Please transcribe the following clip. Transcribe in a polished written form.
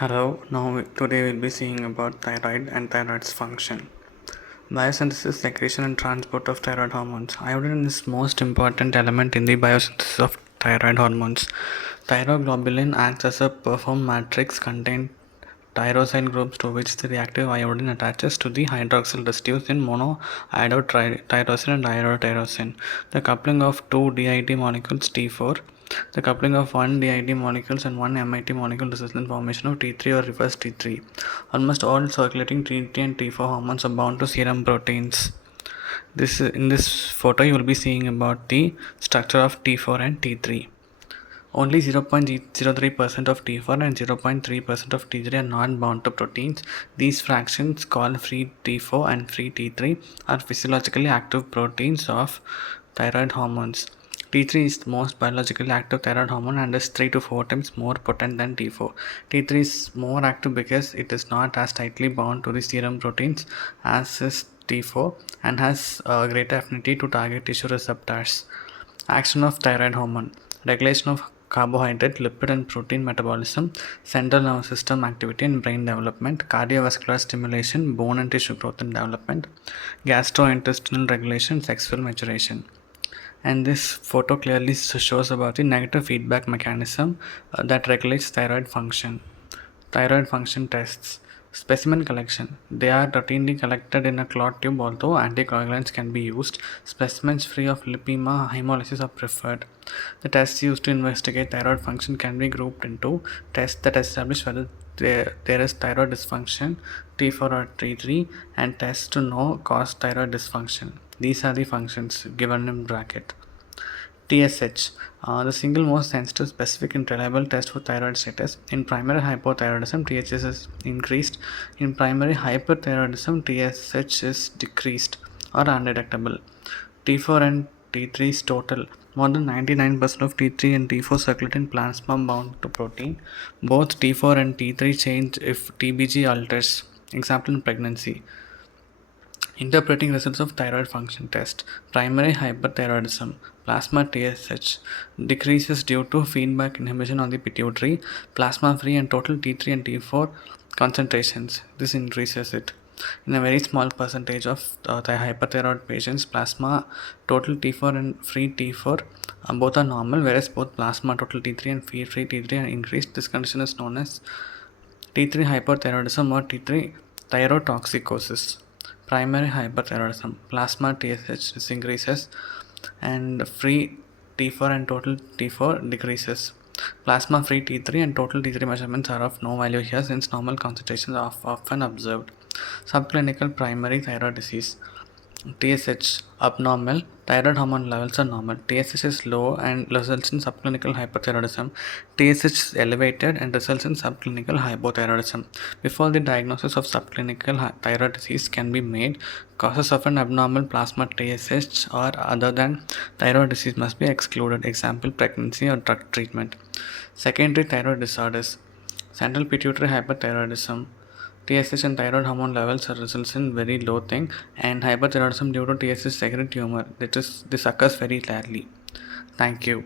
Hello, today we'll be seeing about thyroid and thyroid's function. Biosynthesis, secretion, and transport of thyroid hormones. Iodine is most important element in the biosynthesis of thyroid hormones. Thyroglobulin acts as a perform matrix containing tyrosine groups to which the reactive iodine attaches to the hydroxyl residues in monoiodotyrosine and iodotyrosine. The coupling of two DID molecules T4. The coupling of one DID molecules and one MIT molecule results in formation of T3 or reverse T3. Almost all circulating T3 and T4 hormones are bound to serum proteins. In this photo you will be seeing about the structure of T4 and T3. Only 0.03% of T4 and 0.3% of T3 are not bound to proteins. These fractions, called free T4 and free T3, are physiologically active proteins of thyroid hormones. T3 is the most biologically active thyroid hormone and is 3 to 4 times more potent than T4. T3 is more active because it is not as tightly bound to the serum proteins as is T4 and has a greater affinity to target tissue receptors. Action of thyroid hormone: regulation of carbohydrate, lipid, and protein metabolism, central nervous system activity and brain development, cardiovascular stimulation, bone and tissue growth and development, gastrointestinal regulation, sexual maturation. And this photo clearly shows about the negative feedback mechanism that regulates thyroid function. Thyroid function tests. Specimen collection. They are routinely collected in a clot tube, although anticoagulants can be used. Specimens free of lipema hemolysis are preferred. The tests used to investigate thyroid function can be grouped into tests that establish whether there is thyroid dysfunction, T4 or T3, and tests to know cause thyroid dysfunction. These are the functions given in bracket. TSH, the single most sensitive, specific, and reliable test for thyroid status. In primary hypothyroidism, TSH is increased. In primary hyperthyroidism, TSH is decreased or undetectable. T4 and T3 is total. More than 99% of T3 and T4 circulate in plasma bound to protein. Both T4 and T3 change if TBG alters. Example in pregnancy. Interpreting results of thyroid function test. Primary hyperthyroidism. Plasma TSH decreases due to feedback inhibition on the pituitary. Plasma free and total T3 and T4 concentrations. This increases it. In a very small percentage of the hyperthyroid patients, plasma total T4 and free T4 both are normal, whereas both plasma total T3 and free T3 are increased. This condition is known as T3 hyperthyroidism or T3 thyrotoxicosis. Primary hyperthyroidism. Plasma TSH increases and free T4 and total T4 decreases. Plasma free T3 and total T3 measurements are of no value here since normal concentrations are often observed. Subclinical primary thyroid disease. TSH abnormal, thyroid hormone levels are normal. TSH is low and results in subclinical hyperthyroidism. TSH is elevated and results in subclinical hypothyroidism. Before the diagnosis of subclinical thyroid disease can be made, causes of an abnormal plasma TSH or other than thyroid disease must be excluded. Example, pregnancy or drug treatment. Secondary thyroid disorders. Central pituitary hyperthyroidism. TSH and thyroid hormone levels results in very low thing, and hyperthyroidism due to TSH secondary tumor. This occurs very rarely. Thank you.